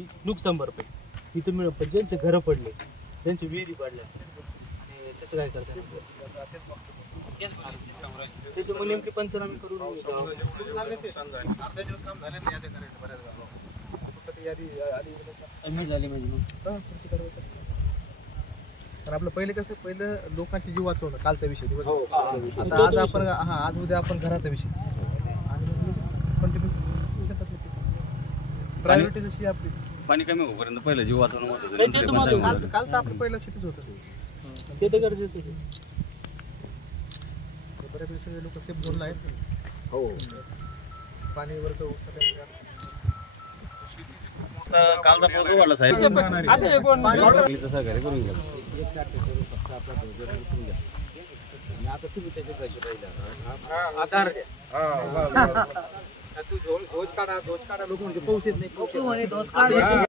त्याची नुकसान भरपाई इथं मिळत, पण ज्यांचे घरं पडले, ज्यांची विहिरी पडल्या, त्याचं काय करतात? त्याच्यामुळे नेमके पंचनामे करून सबमिट झाली म्हणजे मग तर आपलं पहिलं कसं, पहिलं लोकांचे जीव वाचवणं कालचा विषय दिवस. आता आज आपण आज उद्या आपण घराचा विषय आणि प्रायोरिटी जशी आपली पाणी कमी होईपर्यंत पहिलं जीव वाचवणं महत्त्वाचं. काल तर आपलं पहिलं लक्षातच होतं ते तर गरजेचं आहे. बऱ्यापैकी सगळे लोक सेफ झोनला आहेत. हो, पाणीवरचं कालचा पाऊस उघडला साहेब सहकार्य करून घ्या. आता तुम्ही त्याच्या आधार द्या. तू ध्वज काढा लोक म्हणजे पाऊस येत नाही.